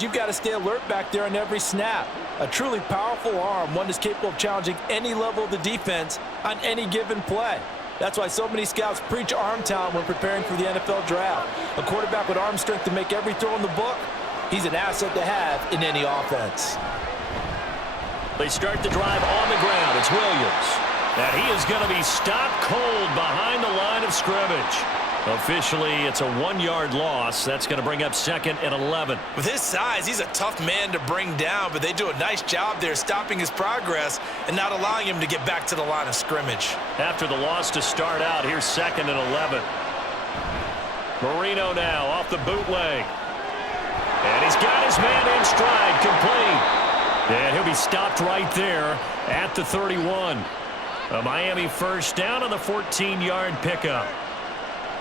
You've got to stay alert back there on every snap. A truly powerful arm, one that's capable of challenging any level of the defense on any given play. That's why so many scouts preach arm talent when preparing for the NFL draft. A quarterback with arm strength to make every throw in the book, he's an asset to have in any offense. They start the drive on the ground. It's Williams. And he is going to be stopped cold behind the line of scrimmage. Officially, it's a 1-yard loss. That's going to bring up 2nd and 11. With his size, he's a tough man to bring down, but they do a nice job there stopping his progress and not allowing him to get back to the line of scrimmage. After the loss to start out, here's 2nd and 11. Marino now off the bootleg. And he's got his man in stride, complete. And he'll be stopped right there at the 31. A Miami first down on the 14-yard pickup.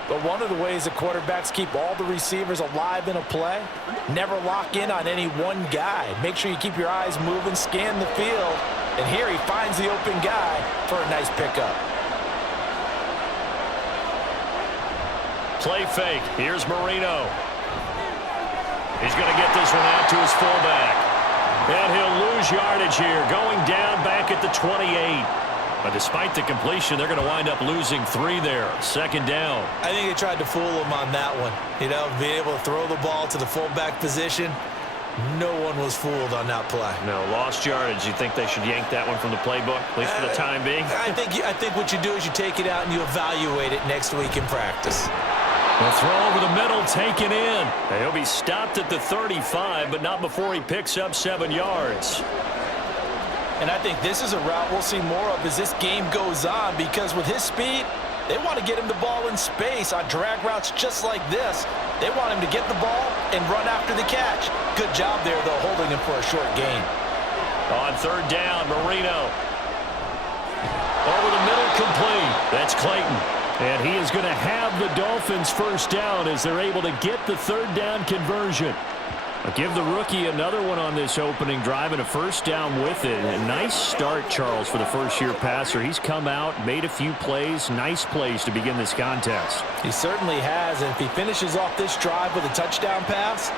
But one of the ways the quarterbacks keep all the receivers alive in a play, never lock in on any one guy. Make sure you keep your eyes moving, scan the field, and here he finds the open guy for a nice pickup. Play fake. Here's Marino. He's going to get this one out to his fullback. And he'll lose yardage here, going down back at the 28. But despite the completion, they're going to wind up losing 3 there. 2nd down. I think they tried to fool him on that one. You know, being able to throw the ball to the fullback position, no one was fooled on that play. No, lost yardage. You think they should yank that one from the playbook, at least for the time being? I think what you do is you take it out and you evaluate it next week in practice. The throw over the middle taken in. And he'll be stopped at the 35, but not before he picks up 7 yards. And I think this is a route we'll see more of as this game goes on, because with his speed, they want to get him the ball in space on drag routes just like this. They want him to get the ball and run after the catch. Good job there, though, holding him for a short gain. On 3rd down, Marino. Over the middle, complete. That's Clayton. And he is going to have the Dolphins first down as they're able to get the 3rd down conversion. I'll give the rookie another one on this opening drive and a first down with it. A nice start, Charles, for the first-year passer. He's come out, made a few plays, nice plays to begin this contest. He certainly has, and if he finishes off this drive with a touchdown pass,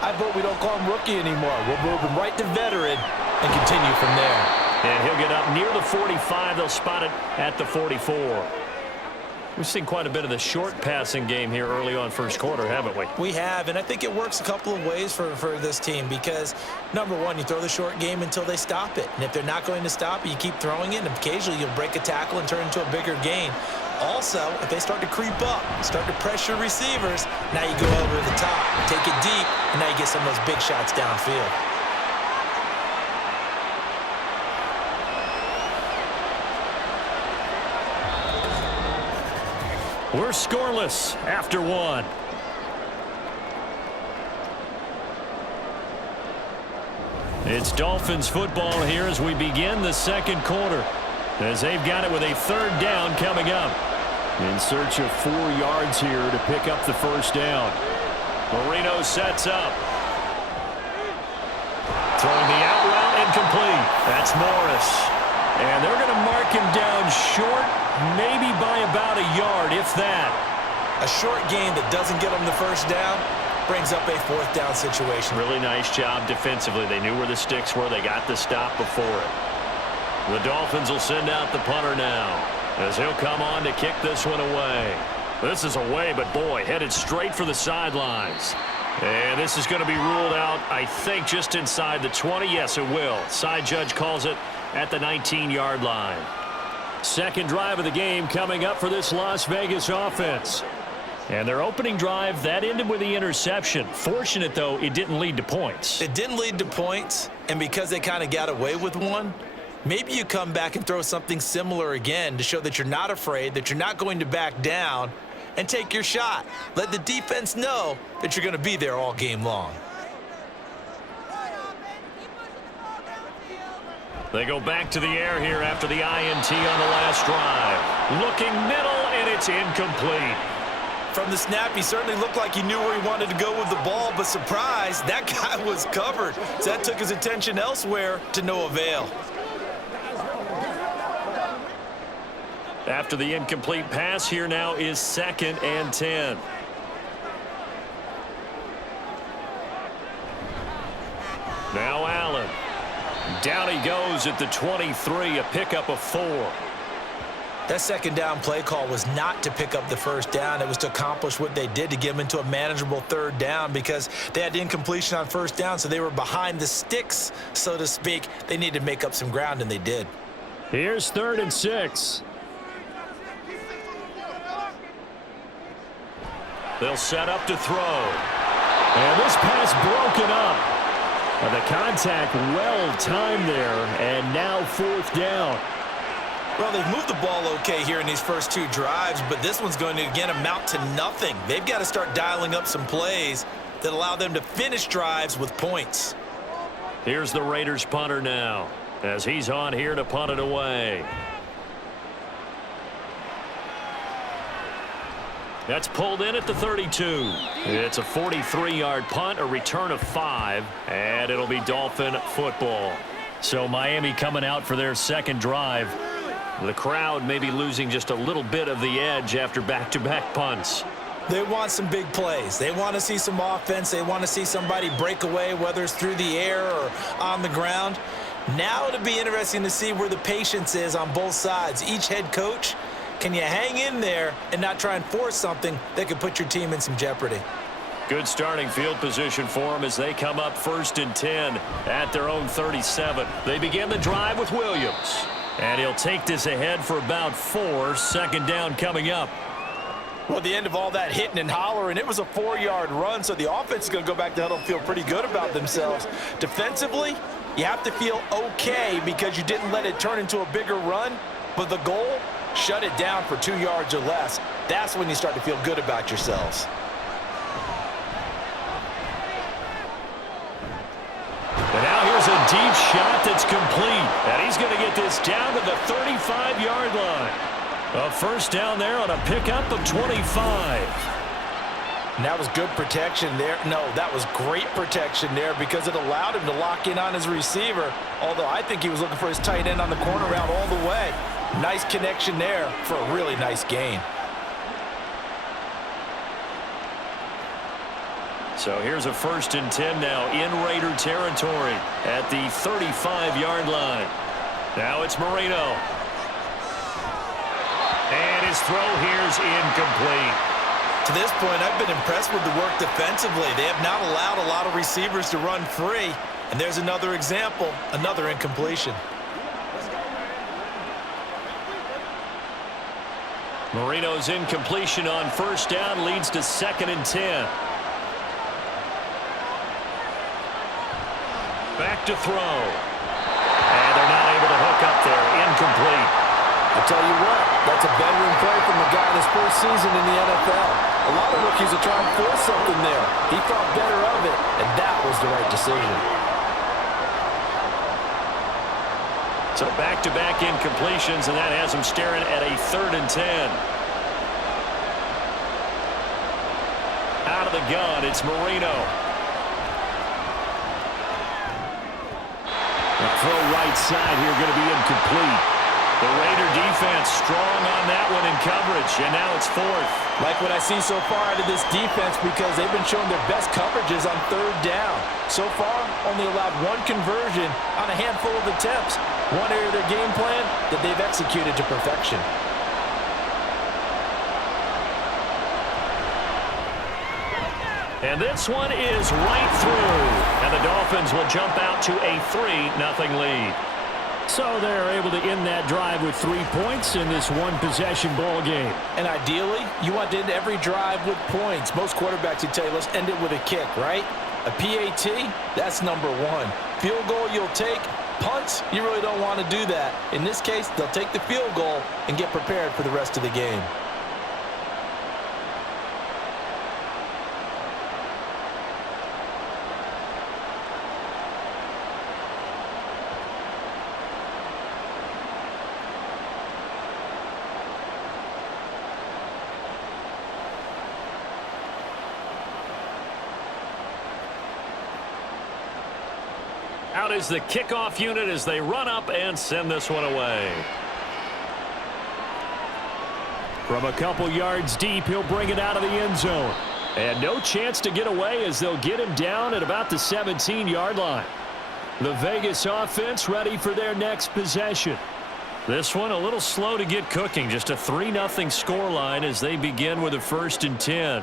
I vote we don't call him rookie anymore. We'll move him right to veteran and continue from there. And he'll get up near the 45. They'll spot it at the 44. We've seen quite a bit of the short passing game here early on first quarter, haven't we? We have, and I think it works a couple of ways for this team because, number one, you throw the short game until they stop it. And if they're not going to stop it, you keep throwing it, and occasionally you'll break a tackle and turn into a bigger gain. Also, if they start to creep up, start to pressure receivers, now you go over the top, take it deep, and now you get some of those big shots downfield. We're scoreless after 1. It's Dolphins football here as we begin the 2nd quarter. As they've got it with a 3rd down coming up. In search of 4 yards here to pick up the first down. Marino sets up. Throwing the out route incomplete. That's Morris. And they're going to mark him down short, maybe by about a yard, if that. A short gain that doesn't get them the first down brings up a 4th down situation. Really nice job defensively. They knew where the sticks were. They got the stop before it. The Dolphins will send out the punter now as he'll come on to kick this one away. This is away, but boy, headed straight for the sidelines. And this is going to be ruled out, I think, just inside the 20. Yes, it will. Side judge calls it at the 19-yard line. 2nd drive of the game coming up for this Las Vegas offense. And their opening drive, that ended with the interception. Fortunate, though, it didn't lead to points. It didn't lead to points, and because they kind of got away with one, maybe you come back and throw something similar again to show that you're not afraid, that you're not going to back down, and take your shot. Let the defense know that you're going to be there all game long. They go back to the air here after the INT on the last drive. Looking middle, and it's incomplete. From the snap, he certainly looked like he knew where he wanted to go with the ball, but surprise, that guy was covered. So that took his attention elsewhere to no avail. After the incomplete pass, here now is 2nd and 10. Now Allen. Down he goes at the 23, a pickup of 4. That second down play call was not to pick up the first down. It was to accomplish what they did, to get them into a manageable third down, because they had incompletion on first down, so they were behind the sticks, so to speak. They needed to make up some ground, and they did. Here's 3rd and 6. They'll set up to throw. And this pass broken up. The contact well timed there, and now 4th down. Well, they've moved the ball okay here in these first 2 drives, but this one's going to, again, amount to nothing. They've got to start dialing up some plays that allow them to finish drives with points. Here's the Raiders punter now, as he's on here to punt it away. That's pulled in at the 32. It's a 43-yard punt, a return of 5, and it'll be Dolphin football. So Miami coming out for their second drive. The crowd may be losing just a little bit of the edge after back-to-back punts. They want some big plays. They want to see some offense. They want to see somebody break away, whether it's through the air or on the ground. Now it'll be interesting to see where the patience is on both sides. Each head coach, can you hang in there and not try and force something that could put your team in some jeopardy? Good starting field position for them as they come up 1st and 10 at their own 37. They begin the drive with Williams. And he'll take this ahead for about 4. 2nd down coming up. Well, at the end of all that hitting and hollering, it was a 4-yard run, so the offense is going to go back to huddle and feel pretty good about themselves. Defensively, you have to feel okay because you didn't let it turn into a bigger run, but the goal, shut it down for 2 yards or less. That's when you start to feel good about yourselves. And now here's a deep shot that's complete. And he's going to get this down to the 35-yard line. A first down there on a pickup of 25. And that was good protection there. No, that was great protection there because it allowed him to lock in on his receiver, although I think he was looking for his tight end on the corner route all the way. Nice connection there for a really nice gain. So here's a 1st and 10 now in Raider territory at the 35-yard line. Now it's Marino. And his throw here's incomplete. To this point, I've been impressed with the work defensively. They have not allowed a lot of receivers to run free. And there's another example, another incompletion. Marino's incompletion on 1st down leads to 2nd and 10. Back to throw. And they're not able to hook up there. Incomplete. I tell you what, that's a veteran play from the guy in his first season in the NFL. A lot of rookies are trying to force something there. He thought better of it, and that was the right decision. So back-to-back incompletions, and that has him staring at a 3rd and 10. Out of the gun, it's Marino. The throw right side here going to be incomplete. The Raider defense strong on that one in coverage, and now it's 4th. Like what I see so far out of this defense because they've been showing their best coverages on 3rd down. So far, only allowed 1 conversion on a handful of attempts. One area of their game plan that they've executed to perfection. And this one is right through. And the Dolphins will jump out to a 3-0 lead. So they're able to end that drive with 3 points in this one-possession ball game. And ideally, you want to end every drive with points. Most quarterbacks would tell you, let's end it with a kick, right? A PAT, that's number 1. Field goal you'll take. Punts, you really don't want to do that. In this case, they'll take the field goal and get prepared for the rest of the game. Out is the kickoff unit as they run up and send this one away. From a couple yards deep, he'll bring it out of the end zone. And no chance to get away as they'll get him down at about the 17-yard line. The Vegas offense ready for their next possession. This one a little slow to get cooking. Just a 3-0 scoreline as they begin with a 1st and 10.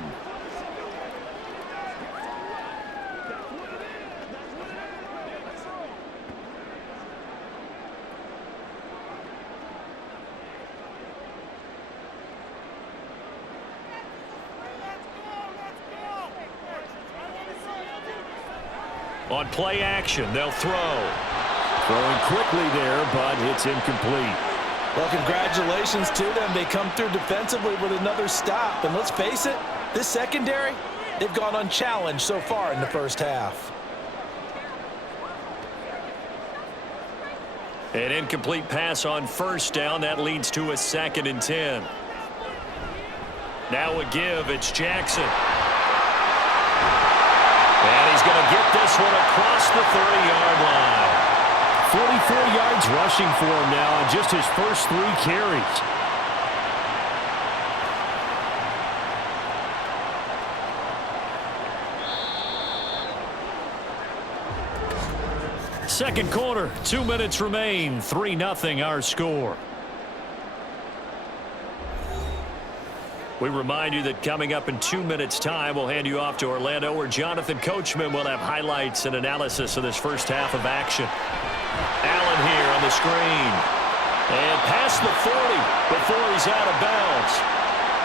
On play action, they'll throw. Throwing quickly there, but it's incomplete. Well, congratulations to them. They come through defensively with another stop. And let's face it, this secondary, they've gone unchallenged so far in the first half. An incomplete pass on 1st down. That leads to a 2nd and 10. Now a give. It's Jackson. And he's going to get this one across the 30-yard line. 44 yards rushing for him now on just his first 3 carries. Second quarter, 2 minutes remain. 3-0 our score. We remind you that coming up in 2 minutes' time, we'll hand you off to Orlando, where Jonathan Coachman will have highlights and analysis of this first half of action. Allen here on the screen. And past the 40 before he's out of bounds.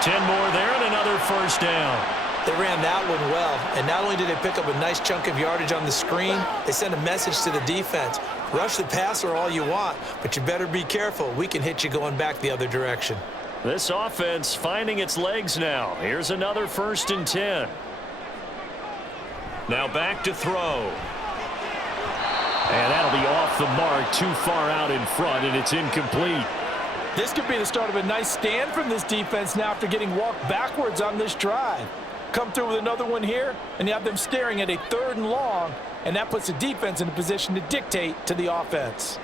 10 more there and another 1st down. They ran that one well, and not only did they pick up a nice chunk of yardage on the screen, they sent a message to the defense. Rush the passer all you want, but you better be careful. We can hit you going back the other direction. This offense finding its legs now. Here's another 1st and 10. Now back to throw. And that'll be off the mark, too far out in front, and it's incomplete. This could be the start of a nice stand from this defense now after getting walked backwards on this drive. Come through with another one here, and you have them staring at a 3rd and long, and that puts the defense in a position to dictate to the offense.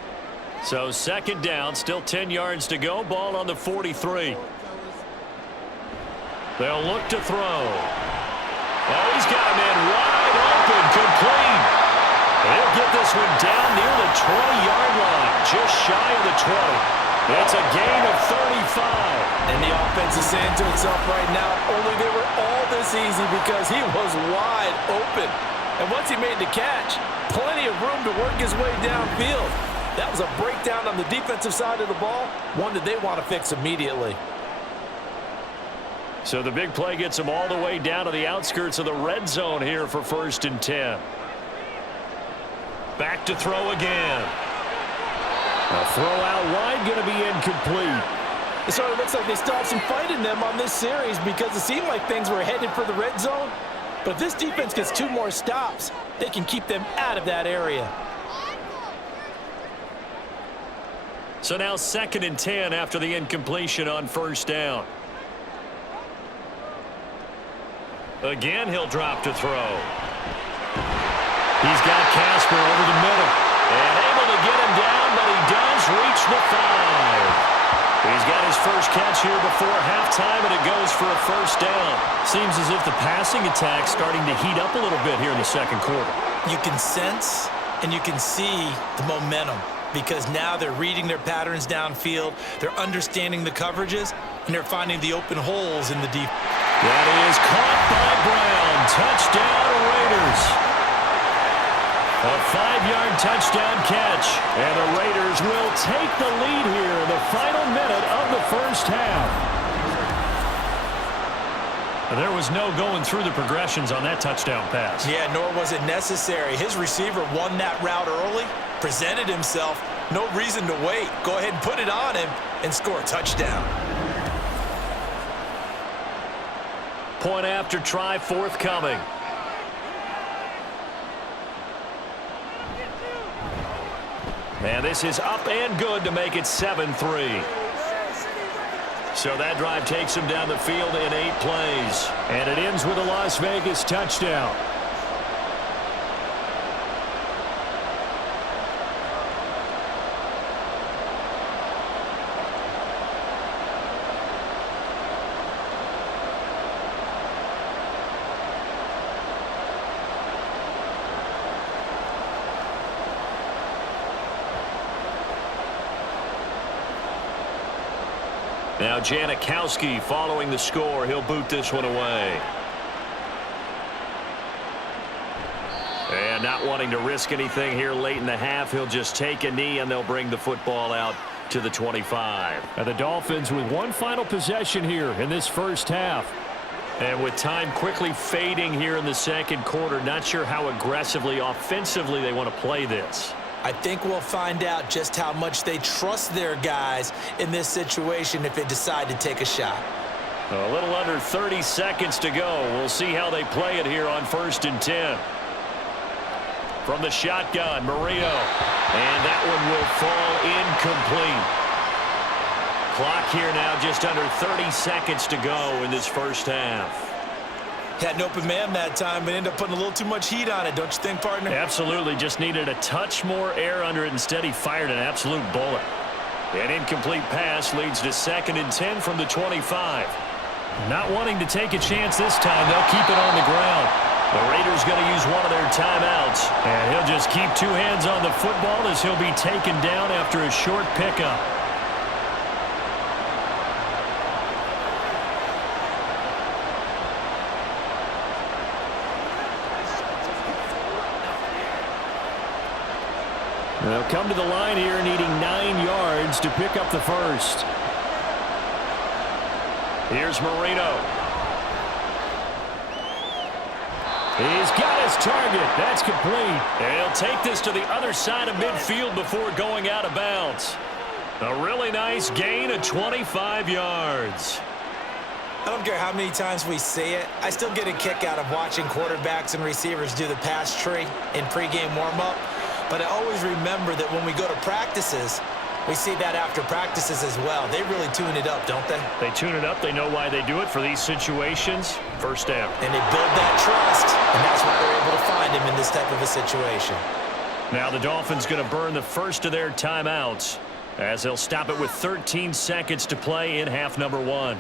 So 2nd down, still 10 yards to go. Ball on the 43. They'll look to throw. Oh, he's got a man wide open, complete. He'll get this one down near the 20-yard line, just shy of the 20. It's a gain of 35. And the offense is saying to itself right now, only they were all this easy because he was wide open. And once he made the catch, plenty of room to work his way downfield. That was a breakdown on the defensive side of the ball, one that they want to fix immediately. So the big play gets them all the way down to the outskirts of the red zone here for 1st and 10. Back to throw again. A throw out wide, going to be incomplete. It sort of looks like they still have some fight in them on this series because it seemed like things were headed for the red zone. But if this defense gets 2 more stops, they can keep them out of that area. So now 2nd and 10 after the incompletion on 1st down. Again, he'll drop to throw. He's got Casper over the middle. And able to get him down, but he does reach the 5. He's got his first catch here before halftime, and it goes for a 1st down. Seems as if the passing attack's starting to heat up a little bit here in the second quarter. You can sense and you can see the momentum, because now they're reading their patterns downfield, they're understanding the coverages, and they're finding the open holes in the deep. That is caught by Brown. Touchdown, Raiders. A 5-yard touchdown catch, and the Raiders will take the lead here in the final minute of the first half. And there was no going through the progressions on that touchdown pass. Yeah, nor was it necessary. His receiver won that route early, presented himself, no reason to wait. Go ahead and put it on him and score a touchdown. Point after try forthcoming. And this is up and good to make it 7-3. So that drive takes him down the field in 8 plays. And it ends with a Las Vegas touchdown. Now Janikowski following the score. He'll boot this one away. And not wanting to risk anything here late in the half, he'll just take a knee and they'll bring the football out to the 25. And the Dolphins with one final possession here in this first half. And with time quickly fading here in the second quarter, not sure how aggressively, offensively they want to play this. I think we'll find out just how much they trust their guys in this situation if they decide to take a shot. A little under 30 seconds to go. We'll see how they play it here on 1st and 10. From the shotgun, Marino. And that one will fall incomplete. Clock here now just under 30 seconds to go in this first half. Had an open man that time, but ended up putting a little too much heat on it, don't you think, partner? Absolutely. Just needed a touch more air under it. Instead, he fired an absolute bullet. An incomplete pass leads to 2nd and 10 from the 25. Not wanting to take a chance this time, they'll keep it on the ground. The Raiders going to use one of their timeouts. And he'll just keep 2 hands on the football as he'll be taken down after a short pickup. They'll come to the line here needing 9 yards to pick up the first. Here's Marino. He's got his target. That's complete. And he'll take this to the other side of midfield before going out of bounds. A really nice gain of 25 yards. I don't care how many times we see it. I still get a kick out of watching quarterbacks and receivers do the pass tree in pregame warm-up. But I always remember that when we go to practices, we see that after practices as well. They really tune it up, don't they? They tune it up. They know why they do it for these situations. First down. And they build that trust, and that's why they're able to find him in this type of a situation. Now the Dolphins going to burn the first of their timeouts as they'll stop it with 13 seconds to play in half number 1.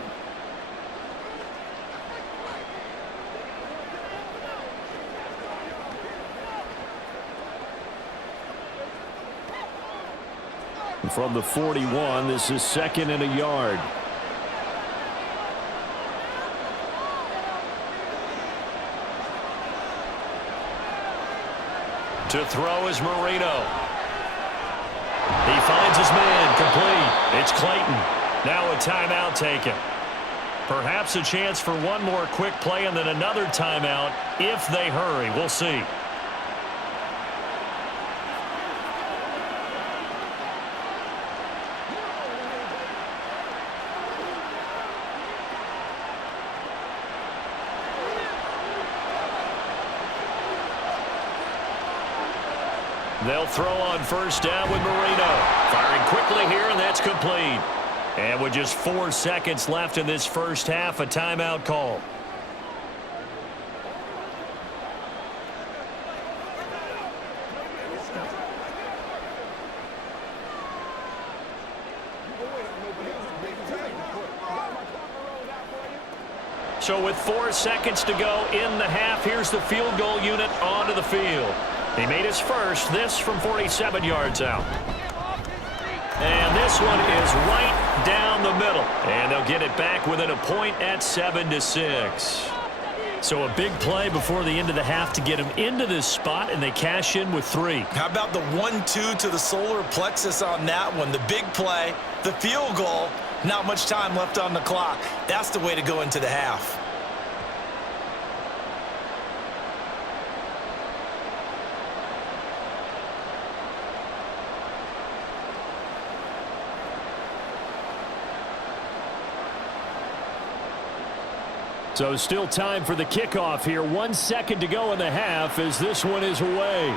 From the 41, this is 2nd and a yard. To throw is Marino. He finds his man, complete. It's Clayton. Now a timeout taken. Perhaps a chance for one more quick play and then another timeout if they hurry. We'll see. They'll throw on first down with Marino. Firing quickly here, and that's complete. And with just 4 seconds left in this first half, a timeout call. So with 4 seconds to go in the half, here's the field goal unit onto the field. He made his first, this from 47 yards out. And this one is right down the middle. And they'll get it back within a point at 7-6. So a big play before the end of the half to get him into this spot, and they cash in with 3. How about the 1-2 to the solar plexus on that one? The big play, the field goal, not much time left on the clock. That's the way to go into the half. So still time for the kickoff here. 1 second to go in the half as this one is away.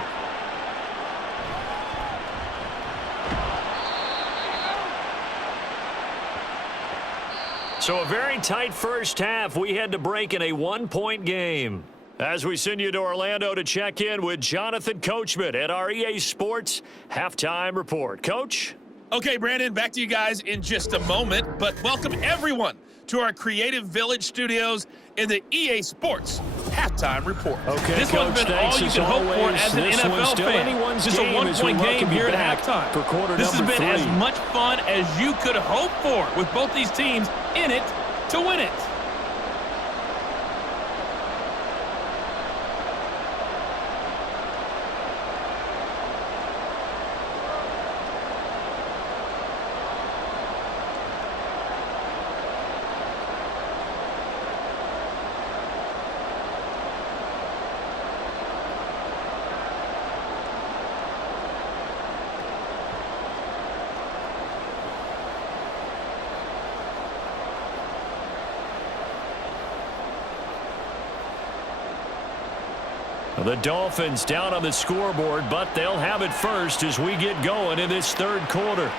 So a very tight first half. We had to break in a 1-point game. As we send you to Orlando to check in with Jonathan Coachman at our EA Sports Halftime Report. Coach? Okay, Brandon, back to you guys in just a moment, but welcome everyone to our Creative Village studios in the EA Sports halftime report. Okay, this Coach, one's been all you can hope for as an NFL fan. Just a one-point game here at halftime. For quarter this has number been 3. as much fun as you could hope for with both these teams in it to win it. The Dolphins down on the scoreboard, but they'll have it first as we get going in this third quarter.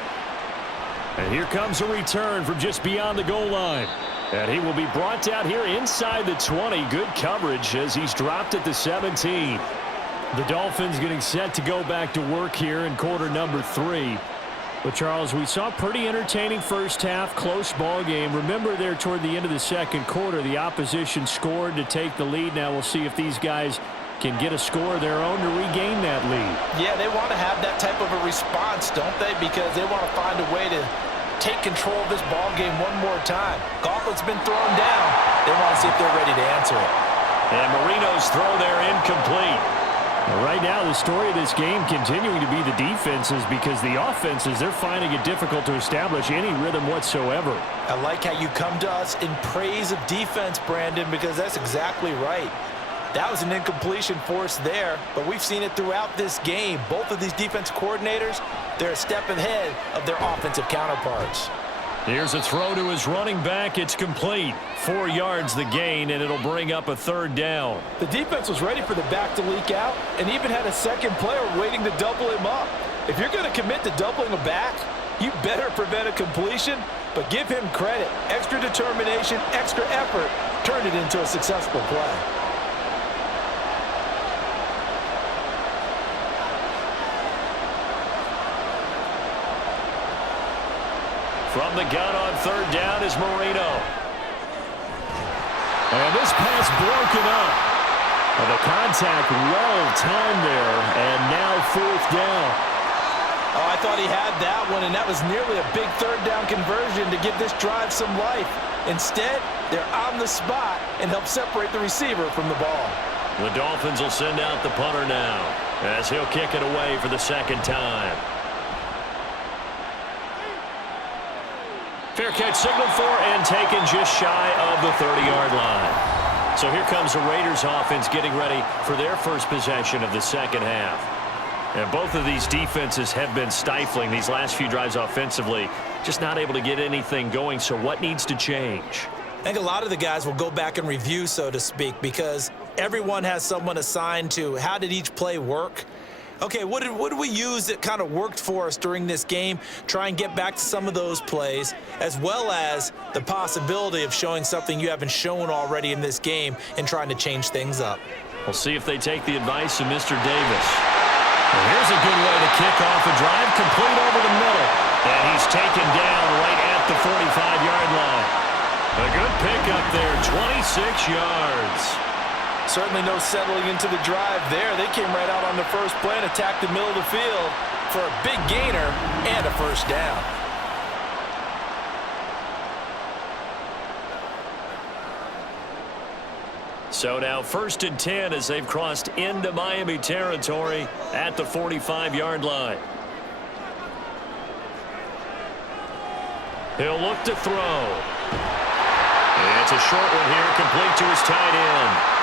And here comes a return from just beyond the goal line. And he will be brought down here inside the 20. Good coverage as he's dropped at the 17. The Dolphins getting set to go back to work here in quarter number 3. But, Charles, we saw a pretty entertaining first half, close ball game. Remember there toward the end of the second quarter, the opposition scored to take the lead. Now we'll see if these guys can get a score of their own to regain that lead. Yeah, they want to have that type of a response, don't they? Because they want to find a way to take control of this ball game one more time. Gauntlet's been thrown down. They want to see if they're ready to answer it. And Marino's throw there incomplete. Well, right now, the story of this game continuing to be the defenses, because the offenses, they're finding it difficult to establish any rhythm whatsoever. I like how you come to us in praise of defense, Brandon, because that's exactly right. That was an incompletion force there, but we've seen it throughout this game. Both of these defense coordinators, they're a step ahead of their offensive counterparts. Here's a throw to his running back. It's complete. 4 yards the gain, and it'll bring up a third down. The defense was ready for the back to leak out and even had a second player waiting to double him up. If you're going to commit to doubling a back, you better prevent a completion, but give him credit. Extra determination, extra effort, turned it into a successful play. From the gun on third down is Marino. And this pass broken up. The contact well timed there, and now fourth down. Oh, I thought he had that one, and that was nearly a big third down conversion to give this drive some life. Instead, they're on the spot and help separate the receiver from the ball. The Dolphins will send out the punter now as he'll kick it away for the second time. Fair catch signaled for and taken just shy of the 30-yard line. So here comes the Raiders offense getting ready for their first possession of the second half. And both of these defenses have been stifling these last few drives offensively, just not able to get anything going. So what needs to change? I think a lot of the guys will go back and review, so to speak, because everyone has someone assigned to how did each play work. Okay, what did we use that kind of worked for us during this game? Try and get back to some of those plays, as well as the possibility of showing something you haven't shown already in this game and trying to change things up. We'll see if they take the advice of Mr. Davis. Well, here's a good way to kick off a drive, complete over the middle. And he's taken down right at the 45-yard line. A good pickup there, 26 yards. Certainly no settling into the drive there. They came right out on the first play and attacked the middle of the field for a big gainer and a first down. So now 1st and 10 as they've crossed into Miami territory at the 45-yard line. He'll look to throw. It's a short one here, complete to his tight end.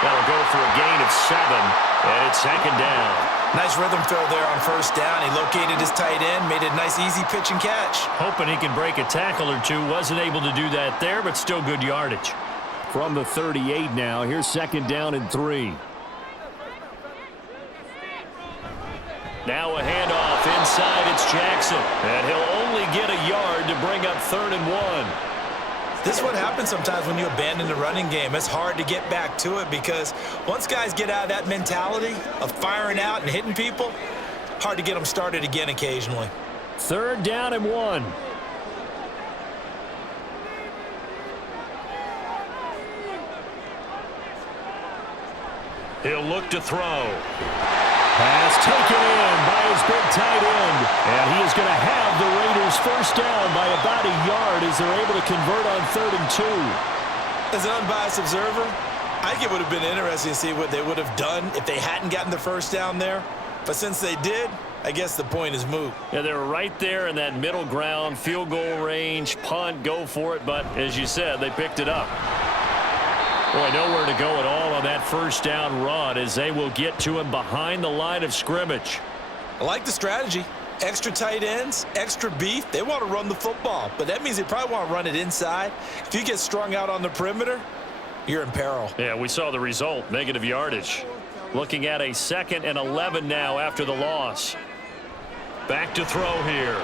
That'll go for a gain of 7, and it's second down. Nice rhythm throw there on first down. He located his tight end, made a nice easy pitch and catch. Hoping he can break a tackle or two. Wasn't able to do that there, but still good yardage. From the 38 now, here's second down and 3. Now a handoff inside, it's Jackson. And he'll only get a yard to bring up 3rd and 1. This is what happens sometimes when you abandon the running game. It's hard to get back to it because once guys get out of that mentality of firing out and hitting people, hard to get them started again occasionally. 3rd down and 1. He'll look to throw. Pass taken in by his big tight end. And he is going to have the Raiders first down by about a yard as they're able to convert on 3rd and 2. As an unbiased observer, I think it would have been interesting to see what they would have done if they hadn't gotten the first down there. But since they did, I guess the point is moot. Yeah, they were right there in that middle ground, field goal range, punt, go for it. But as you said, they picked it up. Boy, nowhere to go at all on that first down run as they will get to him behind the line of scrimmage. I like the strategy. Extra tight ends, extra beef. They want to run the football, but that means they probably want to run it inside. If you get strung out on the perimeter, you're in peril. Yeah, we saw the result, negative yardage. Looking at a 2nd and 11 now after the loss. Back to throw here.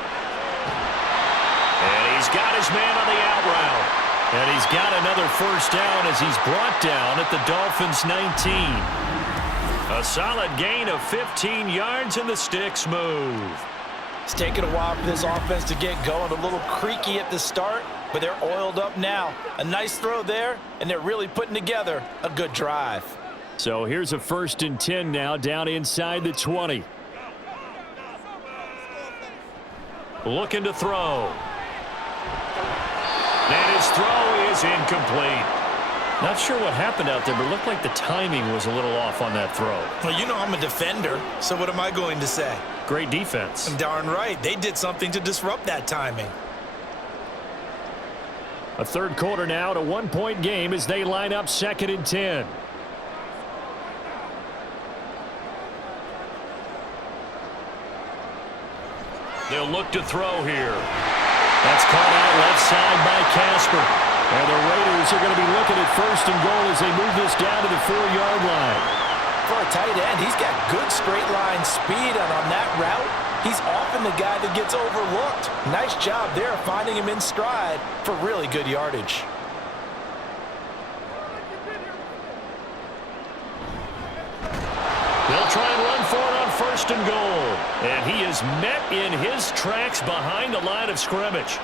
And he's got his man on the out route. And he's got another first down as he's brought down at the Dolphins' 19. A solid gain of 15 yards and the sticks move. It's taken a while for this offense to get going. A little creaky at the start, but they're oiled up now. A nice throw there, and they're really putting together a good drive. So here's a 1st and 10 now down inside the 20. Looking to throw. And his throw is incomplete. Not sure what happened out there, but it looked like the timing was a little off on that throw. Well, you know I'm a defender, so what am I going to say? Great defense. Darn right. They did something to disrupt that timing. A 3rd quarter now, at a 1-point game as they line up 2nd and 10. They'll look to throw here. That's caught out left side by Casper. And the Raiders are going to be looking at 1st and goal as they move this down to the 4-yard line. For a tight end, he's got good straight line speed, and on that route, he's often the guy that gets overlooked. Nice job there finding him in stride for really good yardage. They'll try and run for it on 1st and goal. And he is met in his tracks behind the line of scrimmage.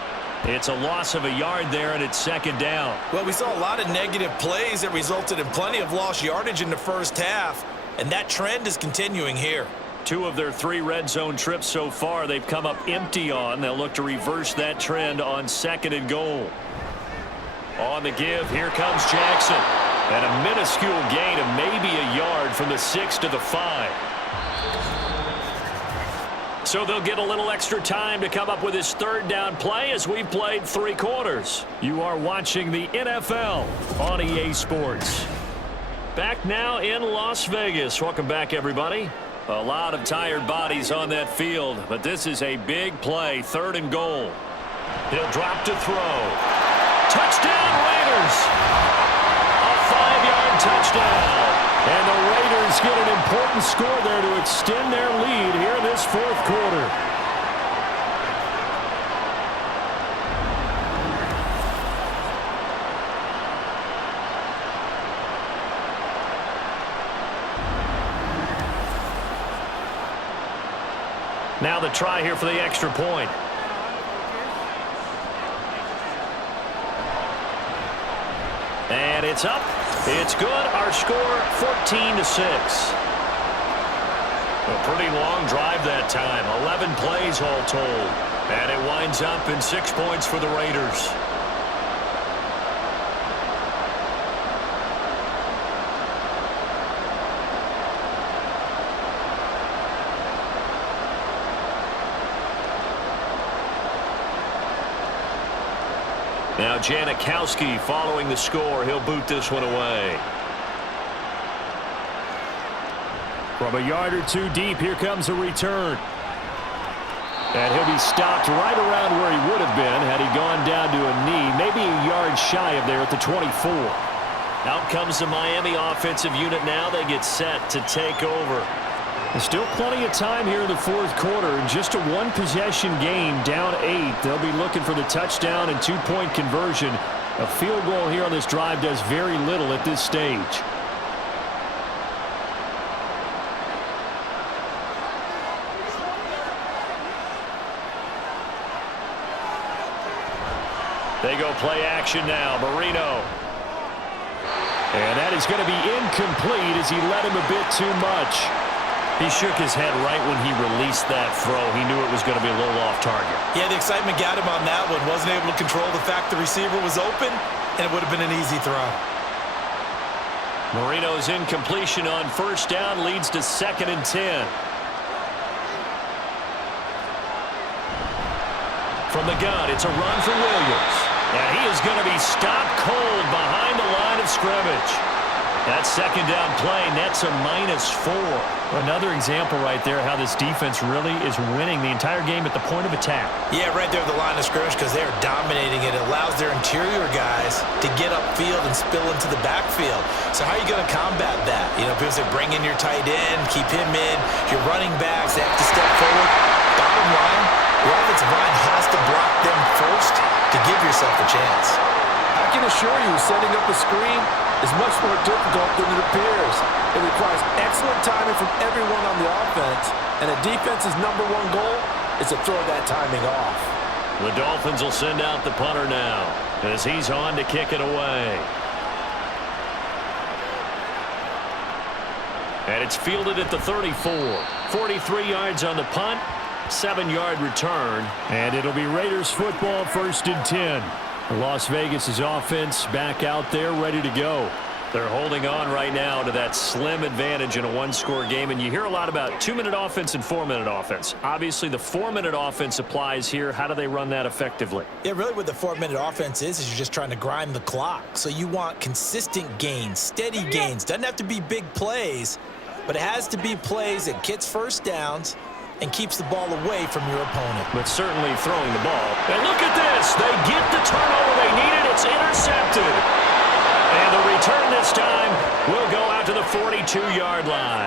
It's a loss of a yard there, and it's 2nd down. Well, we saw a lot of negative plays that resulted in plenty of lost yardage in the first half, and that trend is continuing here. 2 of their 3 red zone trips so far they've come up empty on. They'll look to reverse that trend on 2nd and goal. On the give, here comes Jackson. And a minuscule gain of maybe a yard from the 6 to the 5. So they'll get a little extra time to come up with his 3rd down play as we've played 3 quarters. You are watching the NFL on EA Sports. Back now in Las Vegas. Welcome back, everybody. A lot of tired bodies on that field, but this is a big play, 3rd and goal. He'll drop to throw. Touchdown, Raiders! A 5-yard touchdown. And the Raiders get an important score there to extend their lead here in this 4th quarter. Now the try here for the extra point. And it's up. It's good. Our score 14-6. A pretty long drive that time. 11 plays all told. And it winds up in 6 points for the Raiders. Now Janikowski following the score. He'll boot this one away. From a yard or 2 deep, here comes a return. And he'll be stopped right around where he would have been had he gone down to a knee, maybe a yard shy of there at the 24. Out comes the Miami offensive unit now. They get set to take over. There's still plenty of time here in the 4th quarter. In just a 1-possession game, down 8. They'll be looking for the touchdown and 2-point conversion. A field goal here on this drive does very little at this stage. They go play action now. Marino. And that is going to be incomplete as he led him a bit too much. He shook his head right when he released that throw. He knew it was going to be a little off target. Yeah, the excitement got him on that one. Wasn't able to control the fact the receiver was open, and it would have been an easy throw. Marino's incompletion on first down leads to 2nd and 10. From the gun, it's a run for Williams. And he is going to be stopped cold behind the line of scrimmage. That second down play nets a -4. Another example right there how this defense really is winning the entire game at the point of attack. Yeah, right there at the line of scrimmage because they're dominating it. It allows their interior guys to get upfield and spill into the backfield. So how are you going to combat that? You know, people say bring in your tight end, keep him in. Your running backs, they have to step forward. Bottom line, your offensive line has to block them first to give yourself a chance. I can assure you, setting up a screen is much more difficult than it appears. It requires excellent timing from everyone on the offense, and a defense's #1 goal is to throw that timing off. The Dolphins will send out the punter now as he's on to kick it away. And it's fielded at the 34. 43 yards on the punt, 7-yard return, and it'll be Raiders football 1st and 10. Las Vegas' offense back out there ready to go. They're holding on right now to that slim advantage in a one-score game, and you hear a lot about 2-minute offense and 4-minute offense. Obviously, the 4-minute offense applies here. How do they run that effectively? Yeah, really what the 4-minute offense is you're just trying to grind the clock. So you want consistent gains, steady gains. Doesn't have to be big plays, but it has to be plays that gets first downs and keeps the ball away from your opponent. But certainly throwing the ball. And look at this. They get the turnover they needed. It's intercepted. And the return this time will go out to the 42-yard line.